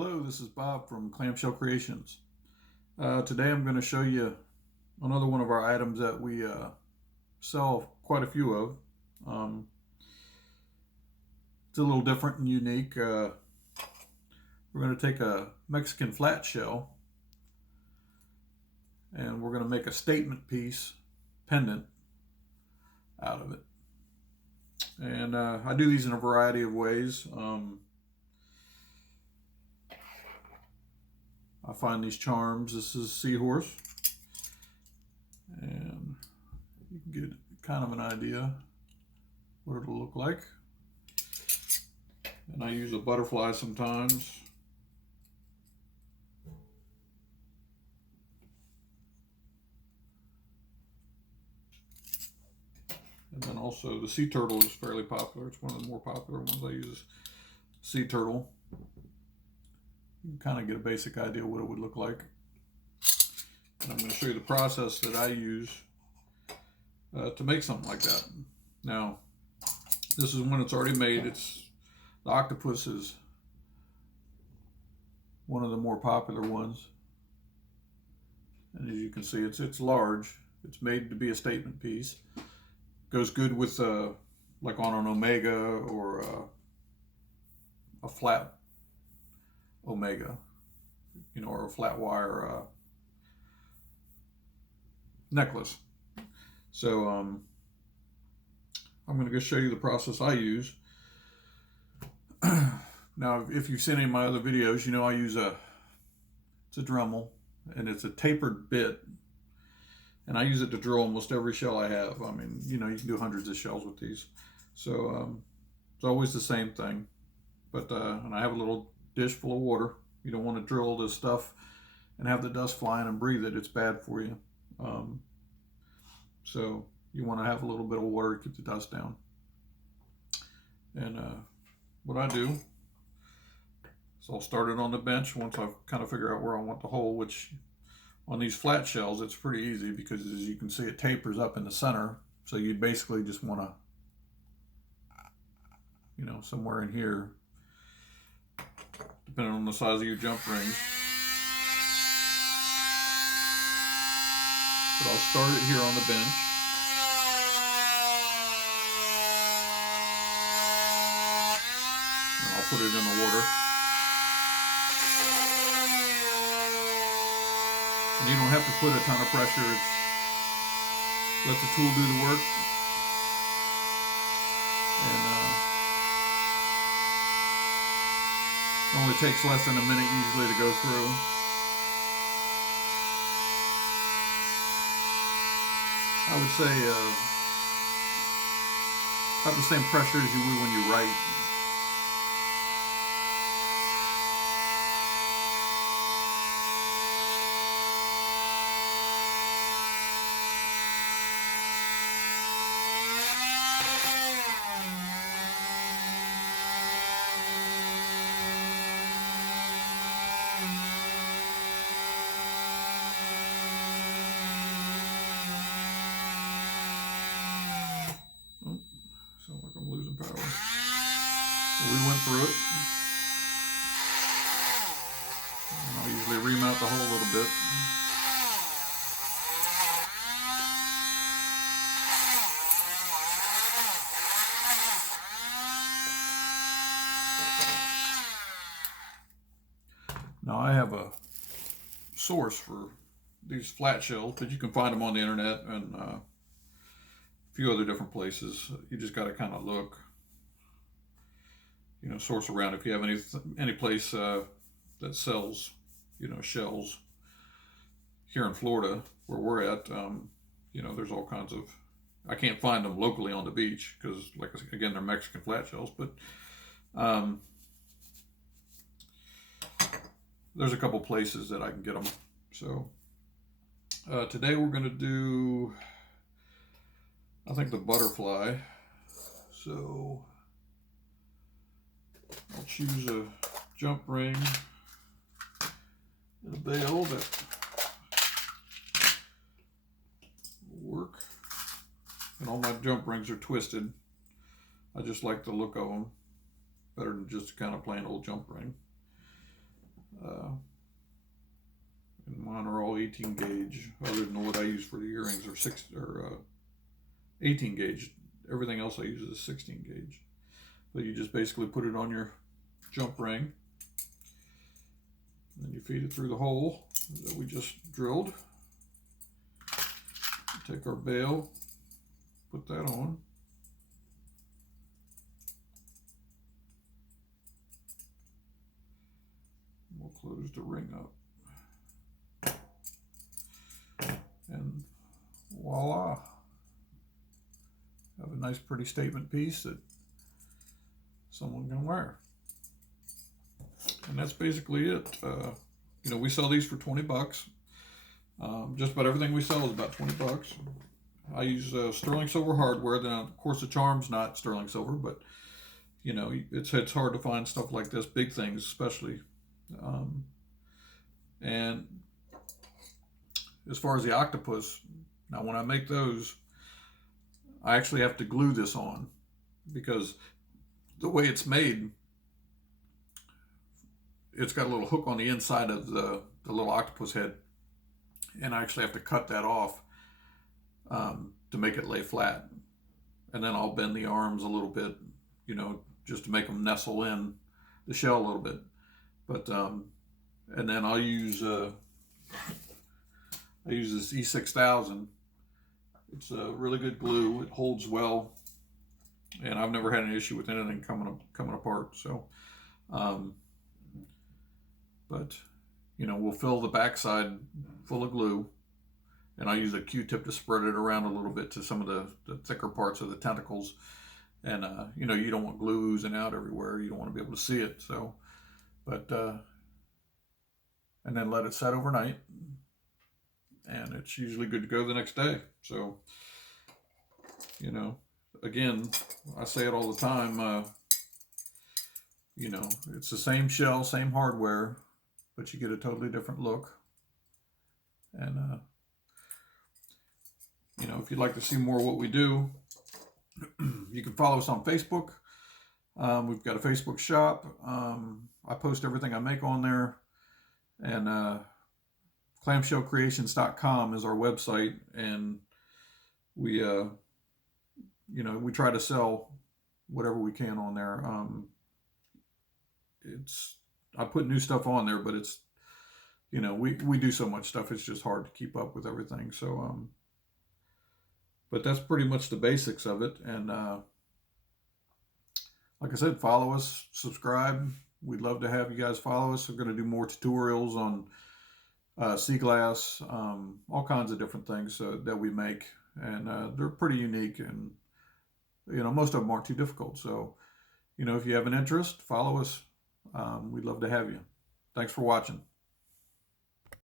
Hello, this is Bob from Clamshell Creations. Today I'm going to show you another one of our items that we sell quite a few of. It's a little different and unique. We're going to take a Mexican flat shell and we're going to make a statement piece pendant out of it. And I do these in a variety of ways. I find these charms. This is seahorse, and you can get kind of an idea what it'll look like. And I use a butterfly sometimes. And then also the sea turtle is fairly popular. It's one of the more popular ones. I use sea turtle. You can kind of get a basic idea what it would look like. And I'm going to show you the process that I use to make something like that. Now, this is when it's already made. The Octopus is one of the more popular ones. And as you can see, it's large. It's made to be a statement piece. Goes good with like on an Omega or a flat Omega, or a flat wire necklace. So I'm going to go show you the process I use. Now, if you've seen any of my other videos, you know I use it's a Dremel, and it's a tapered bit, and I use it to drill almost every shell I have. I mean, you can do hundreds of shells with these. So it's always the same thing. But and I have a little dish full of water. You don't want to drill this stuff and have the dust flying and breathe it. It's bad for you. So you want to have a little bit of water to keep the dust down. And what I do is I'll start it on the bench once I've kind of figured out where I want the hole, which on these flat shells it's pretty easy because, as you can see, it tapers up in the center. So you basically just want to, somewhere in here, depending on the size of your jump rings. But I'll start it here on the bench. And I'll put it in the water. And you don't have to put a ton of pressure. Let the tool do the work. And it only takes less than a minute usually to go through. I would say have the same pressure as you would when you write. Sound like I'm losing power. We went through it. And I'll usually remount the hole a little bit. Now I have a source for these flat shells, but you can find them on the internet and a few other different places. You just got to kind of look, source around. If you have any place that sells, shells here in Florida where we're at, there's all kinds of. I can't find them locally on the beach because, like again, they're Mexican flat shells, but there's a couple places that I can get them. So today we're going to do, I think, the butterfly. So I'll choose a jump ring and a bail that will work. And all my jump rings are twisted. I just like the look of them better than just kind of plain old jump ring. and mine are all 18 gauge, other than what I use for the earrings are 18 gauge. Everything else I use is 16 gauge. But you just basically put it on your jump ring, and then you feed it through the hole that we just drilled. Take our bail, put that on. We'll close the ring up. And voila. Have a nice pretty statement piece that someone can wear. And that's basically it. You know, we sell these for 20 bucks. Just about everything we sell is about 20 bucks. I use sterling silver hardware. Then, of course, the charm's not sterling silver, but you know, it's hard to find stuff like this, big things especially. And as far as the Octopus, now when I make those, I actually have to glue this on, because the way it's made, it's got a little hook on the inside of the little octopus head, and I actually have to cut that off to make it lay flat. And then I'll bend the arms a little bit, you know, just to make them nestle in the shell a little bit. But and then I'll use this E6000. It's a really good glue. It holds well, and I've never had an issue with anything coming apart. So, but you know, we'll fill the backside full of glue, and I use a Q-tip to spread it around a little bit to some of the thicker parts of the tentacles. And you know, you don't want glue oozing out everywhere. You don't want to be able to see it. So, but and then let it set overnight, and it's usually good to go the next day. So, you know, again, I say it all the time, you know, it's the same shell, same hardware, but you get a totally different look. And, you know, if you'd like to see more of what we do, you can follow us on Facebook. We've got a Facebook shop. I post everything I make on there. And clamshellcreations.com is our website, and we you know, we try to sell whatever we can on there. I put new stuff on there, but it's, you know, we do so much stuff, it's just hard to keep up with everything. So but that's pretty much the basics of it. And like I said, follow us, subscribe. We'd love to have you guys follow us. We're going to do more tutorials on sea glass, all kinds of different things that we make, and they're pretty unique, and you know, most of them aren't too difficult. So, you know, if you have an interest, follow us. We'd love to have you. Thanks for watching.